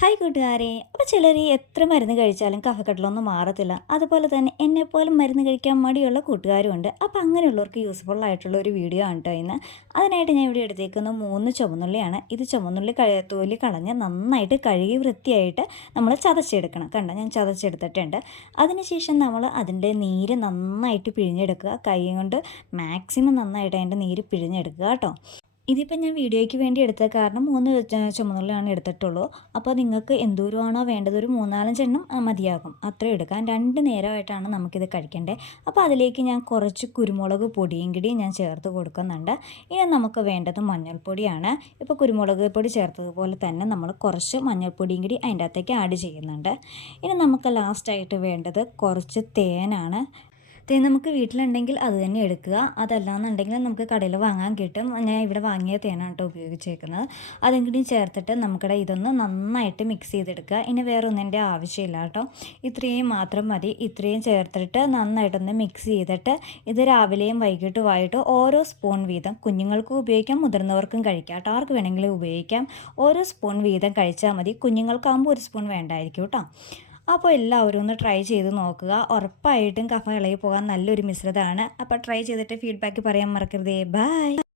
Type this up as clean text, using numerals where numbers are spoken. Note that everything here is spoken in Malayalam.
ഹായ് കൂട്ടുകാരെ. അപ്പോൾ ചിലർ എത്ര മരുന്ന് കഴിച്ചാലും കഫക്കെട്ടിലൊന്നും മാറത്തില്ല. അതുപോലെ തന്നെ എന്നെപ്പോലും മരുന്ന് കഴിക്കാൻ മടിയുള്ള കൂട്ടുകാരുമുണ്ട്. അപ്പോൾ അങ്ങനെയുള്ളവർക്ക് യൂസ്ഫുൾ ആയിട്ടുള്ള ഒരു വീഡിയോ ആണ് കേട്ടോ ഇന്ന്. അതിനായിട്ട് ഞാൻ ഇവിടെ എടുത്തേക്കുന്ന 3 ചുവന്നുള്ളിയാണ്. ഇത് ചുവന്നുള്ളി തൊലി കളഞ്ഞ് നന്നായിട്ട് കഴുകി വൃത്തിയായിട്ട് നമ്മൾ ചതച്ചെടുക്കണം. കണ്ടോ, ഞാൻ ചതച്ചെടുത്തിട്ടുണ്ട്. അതിനുശേഷം നമ്മൾ അതിൻ്റെ നീര് നന്നായിട്ട് പിഴിഞ്ഞെടുക്കുക. കൈ കൊണ്ട് മാക്സിമം നന്നായിട്ട് അതിൻ്റെ നീര് പിഴിഞ്ഞെടുക്കുക കേട്ടോ. ഇതിപ്പോൾ ഞാൻ വീഡിയോയ്ക്ക് വേണ്ടി എടുത്ത കാരണം 3 ചുമന്നുള്ളിയാണ് എടുത്തിട്ടുള്ളൂ. അപ്പോൾ നിങ്ങൾക്ക് എന്തോരമാണോ വേണ്ടത്, ഒരു 3-4 എണ്ണം മതിയാകും. അത്രയും എടുക്കാം. 2 നേരമായിട്ടാണ് നമുക്കിത് കഴിക്കേണ്ടത്. അപ്പോൾ അതിലേക്ക് ഞാൻ കുറച്ച് കുരുമുളക് പൊടിയും കൂടി ഞാൻ ചേർത്ത് കൊടുക്കുന്നുണ്ട്. ഇനി നമുക്ക് വേണ്ടത് മഞ്ഞൾപ്പൊടിയാണ്. ഇപ്പോൾ കുരുമുളക് പൊടി ചേർത്തതുപോലെ തന്നെ നമ്മൾ കുറച്ച് മഞ്ഞൾപ്പൊടിയും കൂടി അതിൻ്റെ അകത്തേക്ക് ആഡ് ചെയ്യുന്നുണ്ട്. ഇനി നമുക്ക് ലാസ്റ്റായിട്ട് വേണ്ടത് കുറച്ച് തേനാണ്. തേൻ നമുക്ക് വീട്ടിലുണ്ടെങ്കിൽ അത് തന്നെ എടുക്കുക. അതല്ലാന്നുണ്ടെങ്കിൽ നമുക്ക് കടയിൽ വാങ്ങാൻ കിട്ടും. ഞാൻ ഇവിടെ വാങ്ങിയ തേനാണ് കേട്ടോ ഉപയോഗിച്ചേക്കുന്നത്. അതും കൂടി ചേർത്തിട്ട് നമുക്കിടെ ഇതൊന്ന് നന്നായിട്ട് മിക്സ് ചെയ്തെടുക്കുക. ഇനി വേറെ ഒന്നിൻ്റെ ആവശ്യമില്ല കേട്ടോ. ഇത്രയും മാത്രം മതി. ഇത്രയും ചേർത്തിട്ട് നന്നായിട്ടൊന്ന് മിക്സ് ചെയ്തിട്ട് ഇത് രാവിലെയും വൈകിട്ടുമായിട്ട് ഓരോ സ്പൂൺ വീതം, കുഞ്ഞുങ്ങൾക്കും ഉപയോഗിക്കാം മുതിർന്നവർക്കും കഴിക്കാം കേട്ടോ. ആർക്ക് വേണമെങ്കിലും ഉപയോഗിക്കാം. ഓരോ സ്പൂൺ വീതം കഴിച്ചാൽ മതി. കുഞ്ഞുങ്ങൾക്കാകുമ്പോൾ 1 സ്പൂൺ വേണ്ടായിരിക്കും കേട്ടോ. അപ്പോൾ എല്ലാവരും ഒന്ന് ട്രൈ ചെയ്ത് നോക്കുക. ഉറപ്പായിട്ടും കഫ ഇളകി പോകാൻ നല്ലൊരു മിശ്രിതമാണ്. അപ്പോൾ ട്രൈ ചെയ്തിട്ട് ഫീഡ്ബാക്ക് പറയാൻ മറക്കരുതേ. ബൈ.